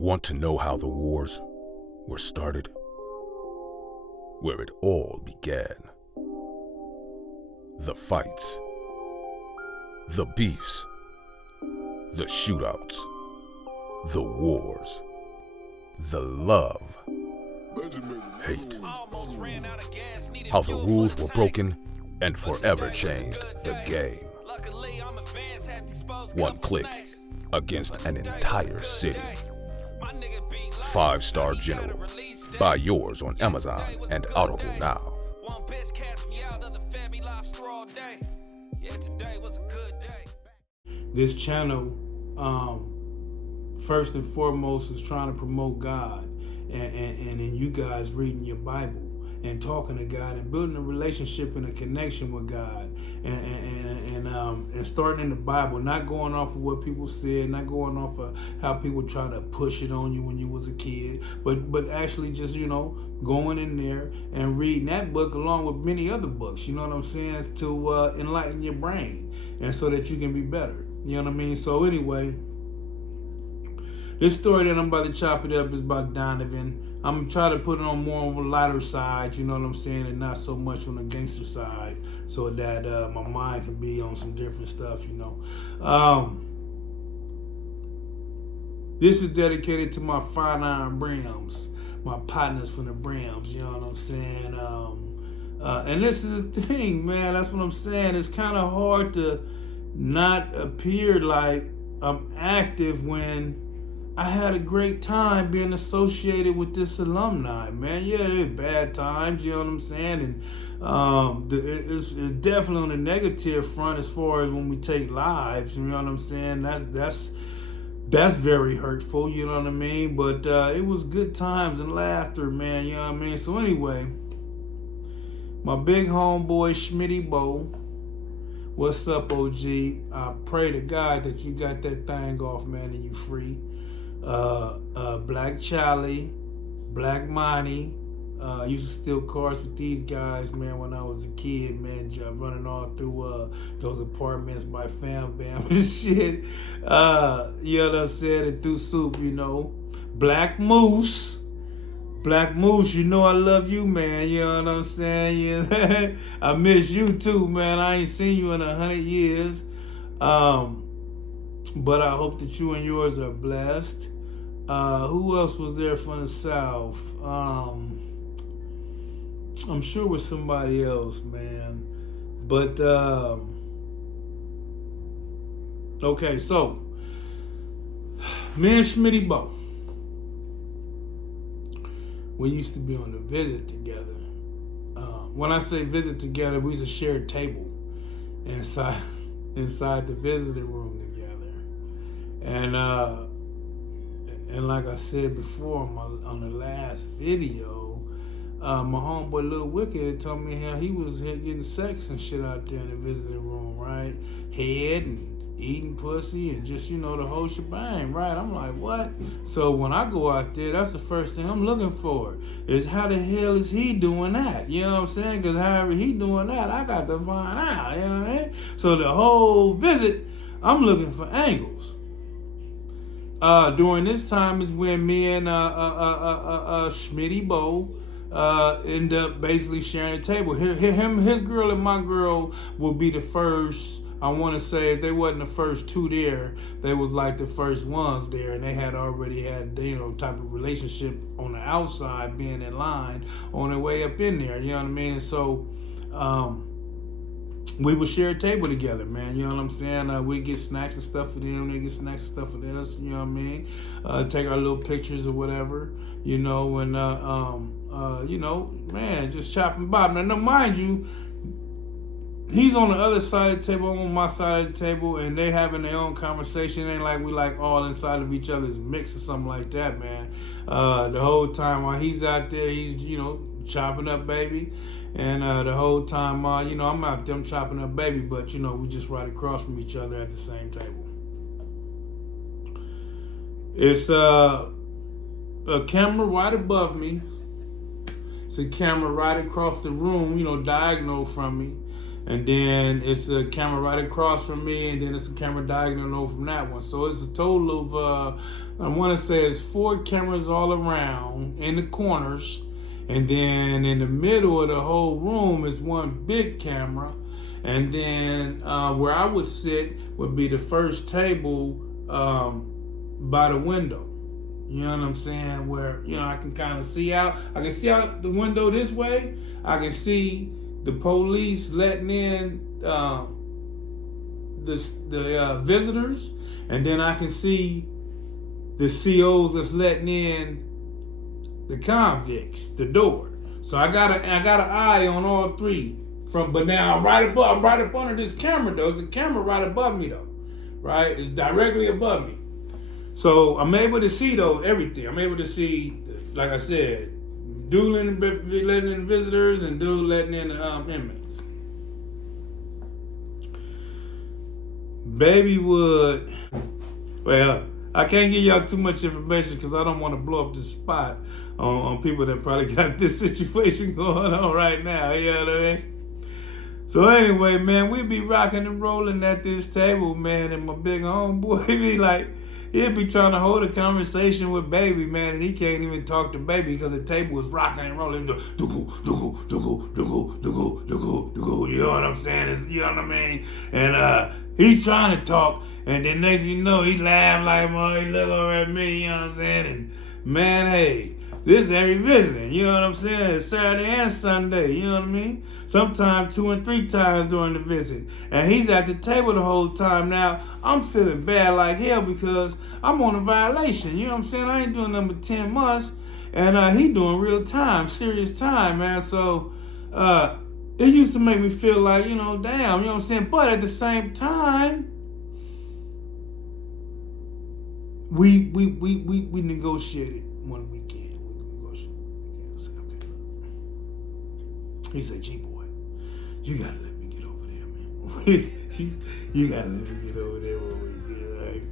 Want to know how the wars were started? Where it all began. The fights, the beefs, the shootouts, the wars, the love, hate. How the rules were broken and forever changed the game. One click against an entire city. 5-star General. Buy yours on Amazon and Audible now. This channel, first and foremost, is trying to promote God and you guys reading your Bible and talking to God and building a relationship and a connection with God and starting in the Bible, not going off of what people said, not going off of how people try to push it on you when you was a kid, but actually just, going in there and reading that book along with many other books, you know what I'm saying, to enlighten your brain and so that you can be better, you know what I mean? So anyway, this story that I'm about to chop it up is about Donovan. I'm going to try to put it on more on the lighter side, you know what I'm saying, and not so much on the gangster side, so that my mind can be on some different stuff, This is dedicated to my fine iron Brims, my partners from the Brims, you know what I'm saying? And this is the thing, man, that's what I'm saying. It's kind of hard to not appear like I'm active when I had a great time being associated with this alumni, man. Yeah, there's bad times, you know what I'm saying? And it's definitely on the negative front as far as when we take lives, you know what I'm saying? That's very hurtful, you know what I mean? But it was good times and laughter, man, you know what I mean? So anyway, my big homeboy, Smitty Bo, what's up, OG? I pray to God that you got that thing off, man, and you free. Black Charlie, Black Monty. I used to steal cars with these guys, man, when I was a kid, man, running all through those apartments by Fam Bam and shit. You know what I'm saying? And through Soup, Black Moose, I love you, man. You know what I'm saying? Yeah. I miss you too, man. I ain't seen you in 100 years. But I hope that you and yours are blessed. Who else was there from the South? I'm sure it was somebody else, man. But, okay, so, me and Smitty Bo, we used to be on the visit together. When I say visit together, we used to share a table inside the visiting room together. And like I said before on the last video, my homeboy Lil Wicked told me how he was getting sex and shit out there in the visiting room, right? Head and eating pussy and just, the whole shebang, right? I'm like, what? So when I go out there, that's the first thing I'm looking for is how the hell is he doing that? You know what I'm saying? Because however he doing that, I got to find out, you know what I mean? So the whole visit, I'm looking for angles. During this time is when me and Smitty Bo end up basically sharing a table. His girl and my girl will be the first. I want to say if they wasn't the first two there, they was like the first ones there, and they had already had type of relationship on the outside, being in line on their way up in there. You know what I mean? And so we would share a table together, man. You know what I'm saying? We get snacks and stuff for them. They get snacks and stuff for us. You know what I mean? Take our little pictures or whatever. And man, just chopping bob. Now, mind you, he's on the other side of the table, I'm on my side of the table, and they having their own conversation. It ain't like we like all inside of each other's mix or something like that, man. The whole time while he's out there, he's chopping up baby. And the whole time, I'm out there, I'm chopping up baby, but, we just right across from each other at the same table. It's a camera right above me. It's a camera right across the room, diagonal from me. and then it's a camera right across from me, and then it's a camera diagonal over from that one. So it's a total of, I want to say it's 4 cameras all around in the corners, and then in the middle of the whole room is one big camera, and then where I would sit would be the first table by the window. You know what I'm saying? Where, I can kind of see out. I can see out the window this way. I can see the police letting in the visitors, and then I can see the COs that's letting in the convicts, the door. So I got an eye on all 3. But now I'm right up under this camera though. There's a camera right above me though, right? It's directly above me. So I'm able to see though everything. I'm able to see, like I said, dude letting in visitors and dude letting in inmates. Baby would, well, I can't give y'all too much information because I don't want to blow up the spot on people that probably got this situation going on right now. You know what I mean? So anyway, man, we be rocking and rolling at this table, man, and my big homeboy be like, he'll be trying to hold a conversation with Baby, man, and he can't even talk to Baby because the table is rocking and rolling. You know what I'm saying? You know what I mean? And he's trying to talk, and then next you know, he laugh like, he look over at me, you know what I'm saying? And man, hey, this is every visiting, you know what I'm saying? It's Saturday and Sunday, you know what I mean? Sometimes 2 and 3 times during the visit. And he's at the table the whole time. Now, I'm feeling bad like hell because I'm on a violation, you know what I'm saying? I ain't doing nothing but 10 months, and he doing real time, serious time, man. So, it used to make me feel like, damn, you know what I'm saying? But at the same time, we negotiated one weekend. He said, G-boy, you gotta let me get over there, man. You gotta let me get over there one weekend, right?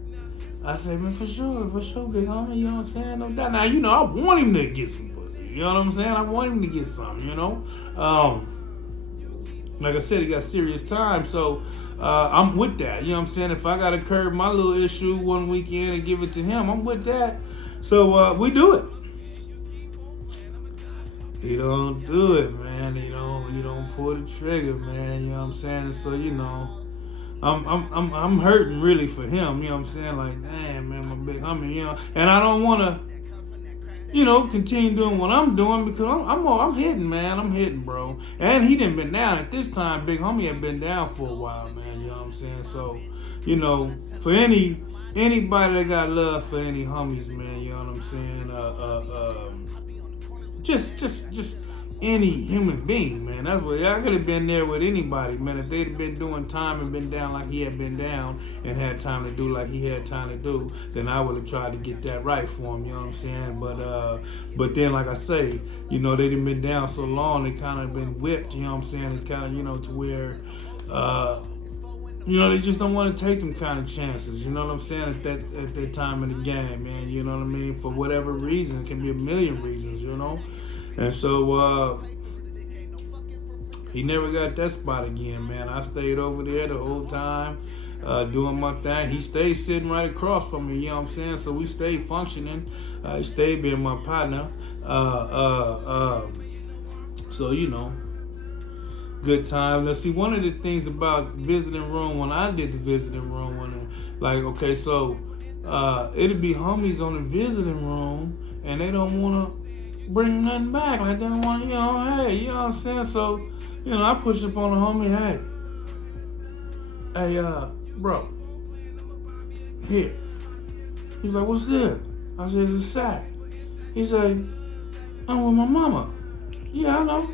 I said, man, for sure, big homie, you know what I'm saying? No doubt. Now, I want him to get some pussy. You know what I'm saying? I want him to get something, Like I said, he got serious time, so I'm with that. You know what I'm saying? If I gotta curb my little issue one weekend and give it to him, I'm with that. So we do it. He don't do it, man. He don't pull the trigger, man. You know what I'm saying? So I'm hurting really for him. You know what I'm saying? Like, damn, man, my big homie. And I don't want to, continue doing what I'm doing because I'm hitting, man. I'm hitting, bro. And he done been down at this time. Big homie had been down for a while, man. You know what I'm saying? So, for anybody that got love for any homies, man. You know what I'm saying? Just any human being, man. That's what I could have been there with anybody, man. If they'd been doing time and been down like he had been down and had time to do like he had time to do, then I would have tried to get that right for him. You know what I'm saying? But then, like I say, they done been down so long, they kind of been whipped. You know what I'm saying? It's kind of to where, they just don't want to take them kind of chances. You know what I'm saying? At that time in the game, man. You know what I mean? For whatever reason, it can be a million reasons. And so he never got that spot again, man. I stayed over there the whole time, doing my thing. He stayed sitting right across from me. You know what I'm saying? So we stayed functioning. He stayed being my partner. So good time. Let's see, one of the things about visiting room when I did the visiting room, it'd be homies on the visiting room and they don't want to bring nothing back. Like they don't want to, hey, you know what I'm saying? So, I push up on the homie, hey, bro, here. He's like, what's this? I said, it's a sack. He said, I'm with my mama. Yeah, I know.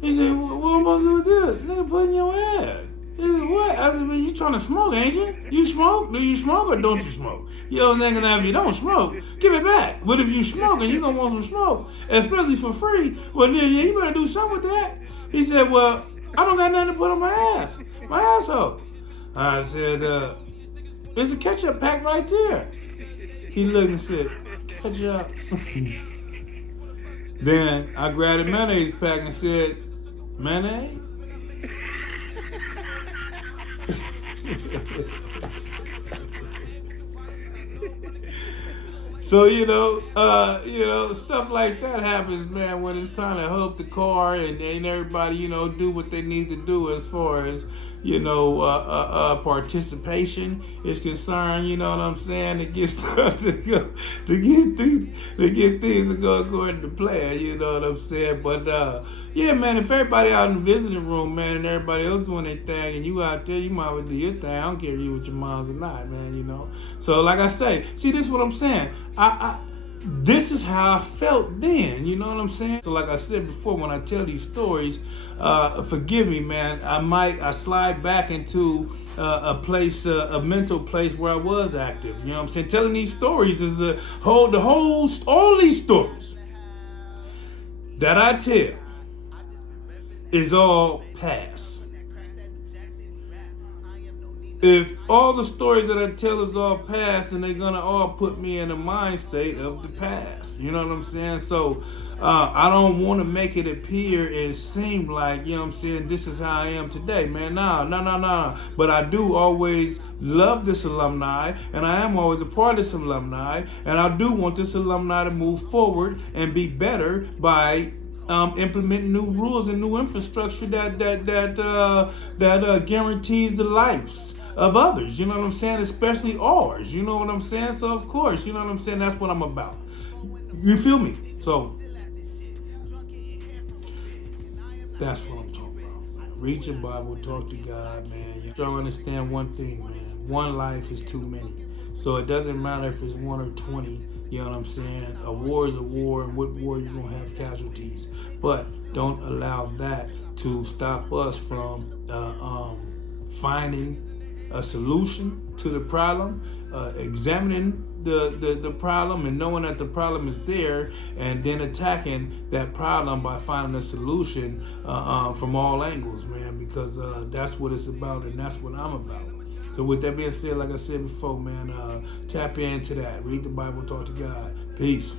He said, what am I supposed to do with this? Nigga, put in your ass. He said, what? I said, man, you trying to smoke, ain't you? You smoke? Do you smoke or don't you smoke? You know what I'm saying? If you don't smoke, give it back. But if you smoke and you gonna want some smoke, especially for free, well, then you better do something with that. He said, well, I don't got nothing to put on my asshole. I said, there's a ketchup pack right there. He looked and said, ketchup. Then I grabbed a mayonnaise pack and said, mayonnaise? So stuff like that happens, man. When it's time to help the car and everybody, do what they need to do as far as participation is concerned. You know what I'm saying? To get stuff to get things to go according to plan. You know what I'm saying? But yeah, man. If everybody out in the visiting room, man, and everybody else doing their thing, and you out there, you might as well do your thing. I don't care if you with your moms or not, man. So like I say, see, this is what I'm saying. This is how I felt then, you know what I'm saying? So like I said before, when I tell these stories, forgive me, man. I slide back into a mental place where I was active. You know what I'm saying? Telling these stories is all these stories that I tell is all past. If all the stories that I tell is all past, then they're gonna all put me in a mind state of the past. You know what I'm saying? So I don't want to make it appear and seem like, you know what I'm saying, this is how I am today, man. No. But I do always love this alumni, and I am always a part of this alumni, and I do want this alumni to move forward and be better by implementing new rules and new infrastructure that guarantees the lives of others, you know what I'm saying, especially ours, you know what I'm saying. So of course, you know what I'm saying, that's what I'm about. You feel me? So that's what I'm talking about. Read your Bible, talk to God, man. You try to understand one thing, man. One life is too many. So it doesn't matter if it's 1 or 20. You know what I'm saying? A war is a war, and with war you're gonna have casualties. But don't allow that to stop us from finding a solution to the problem, examining the problem and knowing that the problem is there, and then attacking that problem by finding a solution from all angles, man, because that's what it's about, and that's what I'm about. So with that being said, like I said before, man, tap into that. Read the Bible, talk to God. Peace.